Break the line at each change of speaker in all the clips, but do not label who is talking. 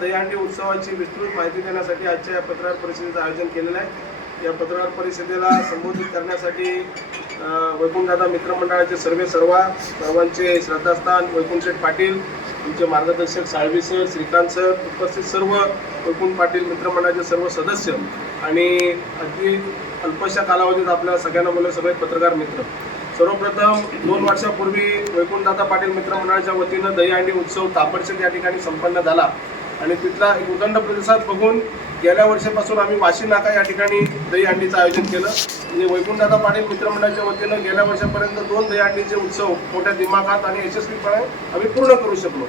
दहीहंडी उत्सवाची विस्तृत माहिती देण्यासाठी आजच्या या पत्रकार परिषदेचं आयोजन केलेलं आहे. या पत्रकार परिषदेला संबोधित करण्यासाठी वैकुंठदादा मित्रमंडळाचे सर्वे सर्वा सर्वांचे श्रद्धास्थान वैकुंठशेठ पाटील तुमचे मार्गदर्शक साळवी सर श्रीकांत सर उपस्थित सर्व वैकुंठ पाटील मित्रमंडळाचे सर्व सदस्य आणि अगदी अल्पशा कालावधीत आपल्या सगळ्यांना बोलले सगळे पत्रकार मित्र. सर्वप्रथम दोन वर्षापूर्वी वैकुंठदादा पाटील मित्रमंडळाच्या वतीनं दहीहंडी उत्सव तापडशेत या ठिकाणी संपन्न झाला. आणि तिथला एक उदंड प्रतिसाद बघून गेल्या वर्षापासून आम्ही वाशी नाका या ठिकाणी दहीहंडीचं आयोजन केलं. म्हणजे वैकुंठदादा पाटील मित्रमंडळाच्या वतीनं गेल्या वर्षापर्यंत दोन दहीहंडीचे उत्सव मोठ्या दिमागात आणि यशस्वीपणे आम्ही पूर्ण करू शकलो.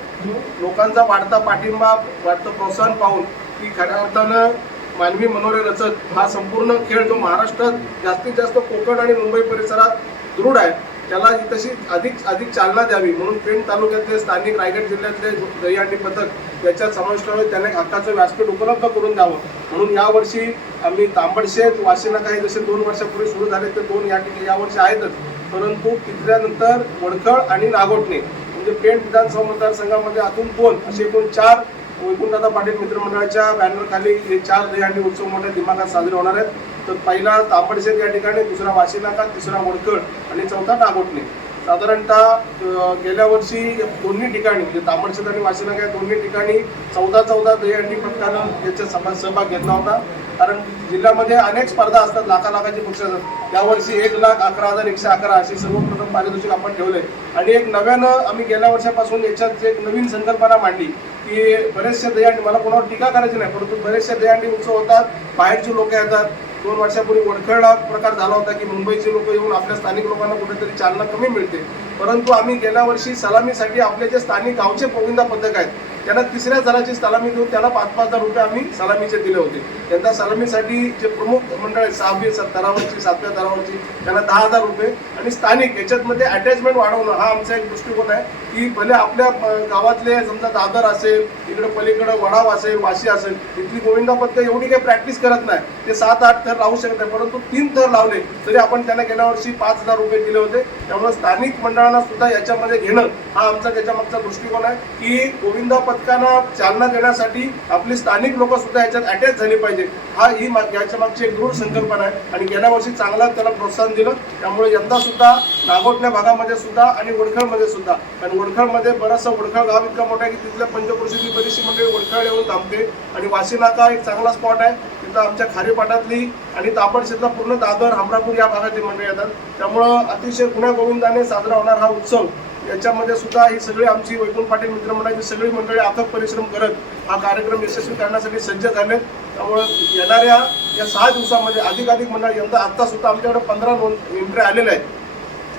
लोकांचा वाढता पाठिंबा वाढतं प्रोत्साहन पाहून की खऱ्या अर्थानं मानवी मनोरे रचत हा संपूर्ण खेळ जो महाराष्ट्रात जास्तीत जास्त कोकण आणि मुंबई परिसरात दृढ आहे त्याला ही तशी अधिक अधिक चालना द्यावी. म्हणून पेण तालुक्यातले स्थानिक रायगड जिल्ह्यातले दहीहंडी पथक याच्यात समाविष्ट व्हावे. त्याने हक्काचं व्यासपीठ उपलब्ध करून द्यावं. म्हणून यावर्षी आम्ही तांबडशेत वाशिनाका हे जसे दोन वर्षापूर्वी सुरू झाले ते दोन या ठिकाणी यावर्षी आहेतच. परंतु तिथल्यानंतर वडखळ आणि नागोटणे म्हणजे पेण विधानसभा मतदारसंघामध्ये आतून दोन असे एकूण चार वैकुंठदादा पाटील मित्रमंडळाच्या बॅनरखाली हे चार दहीहंडी उत्सव मोठ्या दिमागात साजरे होणार आहेत. तर पहिला तांबडशेत या ठिकाणी दुसरा वाशिनाका तिसरा वडकड आणि चौथा टागोटणे साधारणतः गेल्या वर्षी दोन्ही ठिकाणी म्हणजे तांबडशेत आणि वाशिनाका या दोन्ही ठिकाणी चौदा चौदा दहीहंडी पथकानं याच्या सभा सहभाग घेतला होता. कारण जिल्ह्यामध्ये अनेक स्पर्धा असतात लाखा लाखाचे पक्ष असतात. यावर्षी एक लाख अकरा हजार एकशे अकरा अशी सर्वप्रथम पारितोषिक आपण ठेवले आणि एक नव्यानं आम्ही गेल्या वर्षापासून याच्यात एक नवीन संकल्पना मांडली. की बरेचसे दहीहंडी मला कोणावर टीका करायची नाही परंतु बरेचसे दहीहंडी उत्सव होतात बाहेरची लोक येतात. दोन वर्षापूर्वी वडखळला प्रकार झाला होता की मुंबईचे लोक येऊन आपल्या स्थानिक लोकांना कुठेतरी चालना कमी मिळते. परंतु आम्ही गेल्या वर्षी सलामीसाठी आपले जे स्थानिक गावचे गोविंदा पथक आहेत त्यांना तिसऱ्या जणाची सलामी देऊन त्याला पाच पाच हजार रुपये आम्ही सलामीचे दिले होते. त्यांना सलामीसाठी जे प्रमुख मंडळ आहेत सहावी तरावरची सातव्या तरावरची त्यांना दहा हजार रुपये. आणि स्थानिक याच्यातमध्ये अटॅचमेंट वाढवणं हा आमचा एक दृष्टिकोन आहे की भले आपल्या गावातले समजा दादर असेल इकडे पलीकडे वडाव असेल वाशी असेल इथली गोविंदा पथकं एवढी काही प्रॅक्टिस करत नाही. ते सात आठ थर लावू शकत नाही परंतु तीन थर लावले तरी आपण त्यांना गेल्या वर्षी पाच हजार रुपये दिले होते. त्यामुळे स्थानिक मंडळांना सुद्धा याच्यामध्ये घेणं हा आमचा त्याच्यामागचा दृष्टिकोन आहे की गोविंदा पथकांना चालना देण्यासाठी आपली स्थानिक लोक सुद्धा याच्यात अटॅच झाली पाहिजे. म्हणजे हा ही माग- याच्या मागची एक दृढ संकल्पना आहे. आणि गेल्या वर्षी चांगला त्याला प्रोत्साहन दिलं. त्यामुळे यंदा सुद्धा नागोटण्या भागामध्ये सुद्धा आणि वडखळमध्ये सुद्धा. कारण वडखळमध्ये बराचसा वडखळ गाव इतका मोठा आहे की तिथल्या पंचकृषीची बरीचशी मंडळी वडखळ येऊन थांबते. आणि वाशी नाका एक चांगला स्पॉट आहे. तिथं आमच्या खारेपाटातली आणि तापडशेतला पूर्ण दादर हमरापूर या भागातील मंडळी येतात. त्यामुळं अतिशय गुण्या गोविंदाने साजरा होणार हा उत्सव याच्यामध्ये सुद्धा ही सगळी आमची वैकुंठ पाटील मित्रमंडळाची सगळी मंडळी अथक परिश्रम करत हा कार्यक्रम यशस्वी करण्यासाठी सज्ज झाले. त्यामुळं येणाऱ्या या सहा दिवसामध्ये अधिकाधिक मंडळ यंदा आत्ता सुद्धा आमच्याकडे पंधरा नोंद एंट्री आलेल्या आहेत.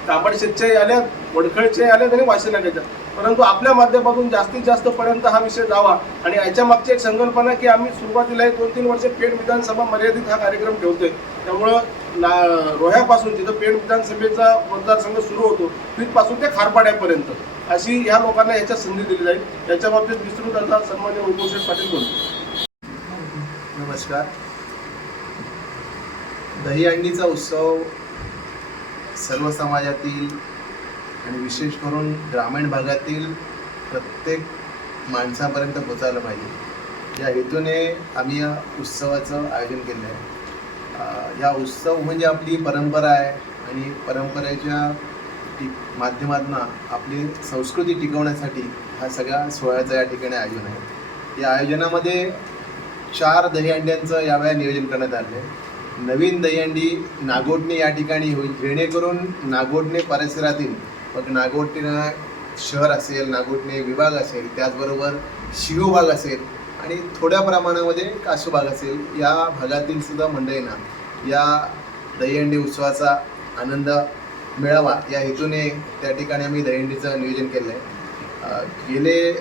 तापडशेतचे आल्यात वडखळचे आल्यात आणि वाशिनाग्याच्या परंतु आपल्या माध्यमातून जास्तीत जास्त पर्यंत हा विषय जावा. आणि याच्या मागची एक संकल्पना की आम्ही सुरुवातीला एक दोन तीन वर्ष पेड विधानसभा मर्यादित हा कार्यक्रम ठेवतोय. त्यामुळं ना रोह्यापासून जिथं पेड विधानसभेचा मतदारसंघ सुरू होतो तिथपासून ते खारपाड्यापर्यंत. अशी ह्या लोकांना याच्यात संधी दिली जाईल. याच्या बाबतीत विस्तृत आता सन्मान्य वैभवशेठ पाटील बोलतो
नमस्कार. दहीहंडीचा उत्सव सर्व समाजातील आणि विशेष करून ग्रामीण भागातील प्रत्येक माणसापर्यंत पोचायला पाहिजे. या हेतूने आम्ही या उत्सवाचं आयोजन केलं आहे या उत्सव म्हणजे आपली परंपरा आहे आणि परंपरेच्या टी माध्यमातून आपली संस्कृती टिकवण्यासाठी हा सगळ्या सोहळ्याचं या ठिकाणी आयोजन आहे. या आयोजनामध्ये चार दहीहंड्यांचं यावेळी नियोजन करण्यात आलं आहे नवीन दहीहंडी नागोटणे या ठिकाणी होईल. जेणेकरून नागोटणे परिसरातील मग नागोटीनं शहर असेल नागोटणे विभाग असेल त्याचबरोबर शिव भाग असेल आणि थोड्या प्रमाणामध्ये कासू भाग असेल या भागातील सुद्धा मंडळींना या दहीहंडी उत्सवाचा आनंद मिळावा या हेतूने त्या ठिकाणी आम्ही दहीहंडीचं नियोजन केलं आहे गेले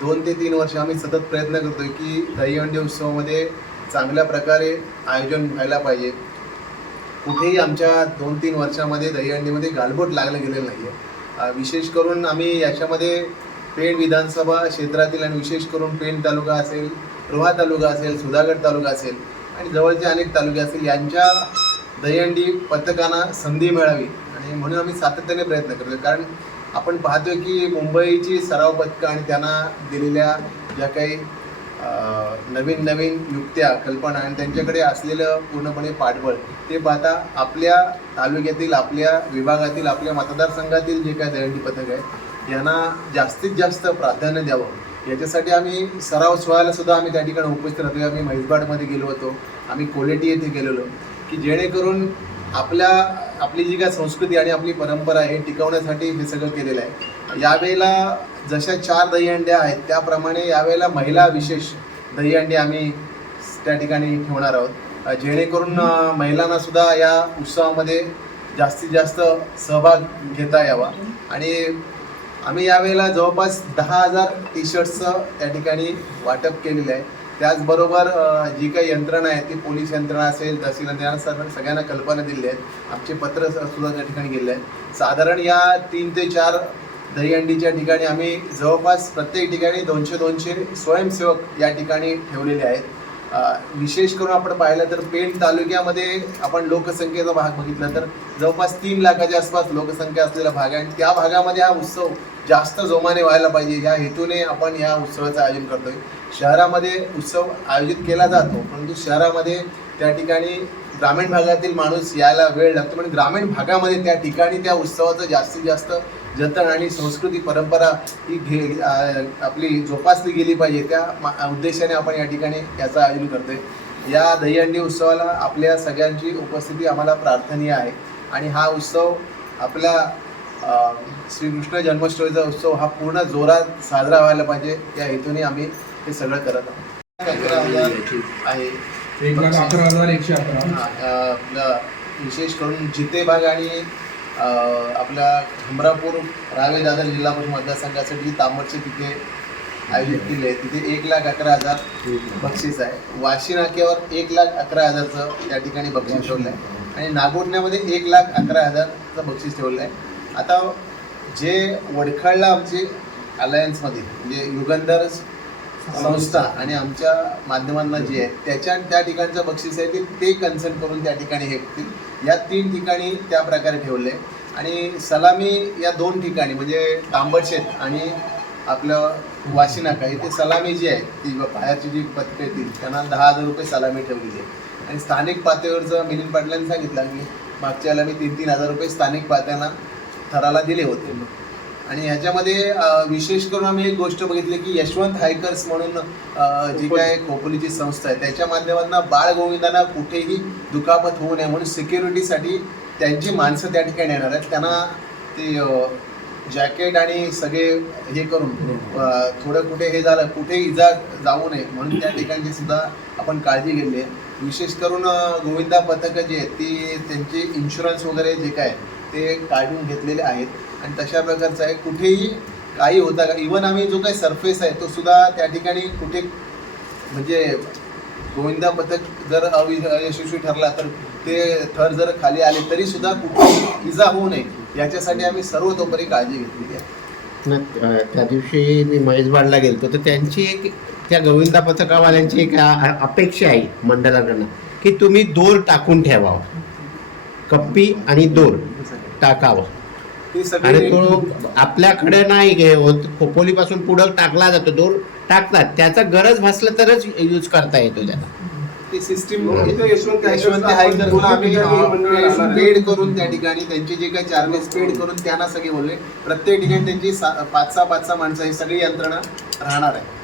दोन ते तीन वर्ष आम्ही सतत प्रयत्न करतोय की दहीहंडी उत्सवामध्ये चांगल्या प्रकारे आयोजन व्हायला पाहिजे. कुठेही आमच्या दोन तीन वर्षामध्ये दहीहंडीमध्ये गालबोट लागलं गेलेलं नाही आहे विशेष करून आम्ही याच्यामध्ये पेण विधानसभा क्षेत्रातील आणि विशेष करून पेण तालुका असेल रोहा तालुका असेल सुधागड तालुका असेल आणि जवळचे अनेक तालुके असतील यांच्या दहीहंडी पथकांना संधी मिळावी आणि म्हणून आम्ही सातत्याने प्रयत्न करतो कारण आपण पाहतोय की मुंबईची सराव पथकं आणि त्यांना दिलेल्या ज्या काही नवीन नवीन युक्त्या कल्पना आणि त्यांच्याकडे असलेलं पूर्णपणे पाठबळ ते पाहता आपल्या तालुक्यातील आपल्या विभागातील आपल्या मतदारसंघातील जे काय दहंडी पथक आहे यांना जास्तीत जास्त प्राधान्य द्यावं. याच्यासाठी आम्ही सराव सोहळ्याला सुद्धा आम्ही त्या ठिकाणी उपस्थित राहतो आम्ही म्हैसबाडमध्ये गेलो होतो. आम्ही कोलेटी येथे गेलेलो. की जेणेकरून आपल्या आपली जी काय संस्कृती आणि आपली परंपरा आहे हे टिकवण्यासाठी हे सगळं केलेलं आहे. यावेळेला जशा चार दहीहंड्या आहेत त्याप्रमाणे यावेळेला महिला विशेष दहीहंडी आम्ही त्या ठिकाणी ठेवणार आहोत. जेणेकरून महिलांनासुद्धा महिलांना सुद्धा या उत्सवामध्ये जास्तीत जास्त सहभाग घेता यावा. आणि आम्ही यावेळेला जवळपास दहा हजार टी शर्ट्सचं त्या ठिकाणी वाटप केलेलं आहे. त्याचबरोबर जी काही यंत्रणा आहे ती पोलीस यंत्रणा असेल तहसील यंत्रणा सगळ्यांना कल्पना दिली आहेत. आमचे पत्र सुद्धा त्या ठिकाणी गेले आहेत. साधारण या तीन ते चार दहीहंडीच्या ठिकाणी आम्ही जवळपास प्रत्येक ठिकाणी दोनशे दोनशे स्वयंसेवक या ठिकाणी ठेवलेले आहेत. विशेष करून आपण पाहिलं तर पेण तालुक्यामध्ये आपण लोकसंख्येचा भाग बघितला तर जवळपास तीन लाखाच्या आसपास लोकसंख्या असलेला भाग आहे. आणि त्या भागामध्ये हा उत्सव जास्त जोमाने व्हायला पाहिजे. या हेतूने आपण या उत्सवाचं आयोजन करतोय. शहरामध्ये उत्सव आयोजित केला जातो परंतु शहरामध्ये त्या ठिकाणी ग्रामीण भागातील माणूस यायला वेळ लागतो. पण ग्रामीण भागामध्ये त्या ठिकाणी त्या उत्सवाचं जास्तीत जास्त जतन आणि संस्कृती परंपरा ही घे आपली जोपासली गेली पाहिजे. त्या उद्देशाने आपण या ठिकाणी याचं आयोजन करतोय. या दहीहंडी उत्सवाला आपल्या सगळ्यांची उपस्थिती आम्हाला प्रार्थनीय आहे. आणि हा उत्सव आपला श्रीकृष्ण जन्माष्टमीचा उत्सव हा पूर्ण जोरात साजरा व्हायला पाहिजे. या हेतूने आम्ही हे सगळं करत आहोत. अकरा हजार आहे.
अकरा हजार एकशे अकरा.
विशेष करून जिते भाग आणि आपल्या हमरापूर रावे दादर जिल्हा परिषद मतदारसंघासाठी तांबडचे तिथे आयोजित केले तिथे एक लाख अकरा हजार बक्षीस आहे. वाशी नाक्यावर एक लाख अकरा हजारचं त्या ठिकाणी बक्षीस ठेवलं आहे आणि नागोडण्यामध्ये एक लाख अकरा हजारचं बक्षीस ठेवलं आहे आता जे वडखळला आमचे अलायन्समध्ये म्हणजे युगंधर संस्था आणि आमच्या माध्यमांना जे आहे त्याच्या त्या ठिकाणचं बक्षीस आहे ते ते कन्सल्ट करून त्या ठिकाणी हे होतील. या तीन ठिकाणी त्या प्रकारे ठेवले. आणि सलामी या दोन ठिकाणी म्हणजे तांबडशेत आणि आपलं वाशिनाका इथे सलामी जी आहे ती बाहेरची जी पथकं येतील त्यांना दहा हजार रुपये सलामी ठेवलेली आहे. आणि स्थानिक पातळीवरचं मिलिंद पाटलांनी सांगितलं की मागच्या वेळेला मी तीन तीन हजार रुपये स्थानिक पात्यांना थराला दिले होते. आणि ह्याच्यामध्ये विशेष करून आम्ही एक गोष्ट बघितली की यशवंत हायकर्स म्हणून जी काय खोपोलीची संस्था आहे त्याच्या माध्यमातून बाळ गोविंदांना कुठेही दुखापत होऊ नये म्हणून सिक्युरिटीसाठी त्यांची माणसं त्या ठिकाणी येणार आहेत. त्यांना ते जॅकेट आणि सगळे हे करून थोडं कुठे हे झालं कुठे इजा जाऊ नये म्हणून त्या ठिकाणची सुद्धा आपण काळजी घेतली आहे. विशेष करून गोविंदा पथकं जी आहेत ती त्यांचे इन्शुरन्स वगैरे जे काय ते काढून घेतलेले आहेत. आणि तशा प्रकारचं आहे कुठेही काही होता का? इवन आम्ही जो काही सरफेस आहे तो सुद्धा त्या ठिकाणी कुठे म्हणजे गोविंदा पथक जर अवि अयशस्वी ठरला तर ते थर जर खाली आले तरी सुद्धा कुठे इजा होऊ नये. याच्यासाठी आम्ही सर्वतोपरी काळजी घेतलेली आहे.
न- त्या दिवशी मी महेशबाडला गेलो तर त्यांची एक त्या गोविंदा पथकावाल्यांची एक अपेक्षा आहे मंडळाकडनं की तुम्ही दोर टाकून ठेवावं. कप्पी आणि दोर टाकावं.
ते
आणि
सगळे
तो आपल्याकडे नाही हे होत खोपोलीपासून पुढं टाकला जातो दोर टाकतात. त्याचा गरज भासलं तरच यूज करता येतो त्याला.
ती सिस्टीम
ते यशवंत
हायकर आम्ही. पेड करून त्या ठिकाणी त्यांचे जे काही चार्जेस पेड करून त्यांना सगळे बोलले. प्रत्येक ठिकाणी त्यांची सा- पाच सहा पाच सहा माणसं ही सगळी यंत्रणा राहणार आहे.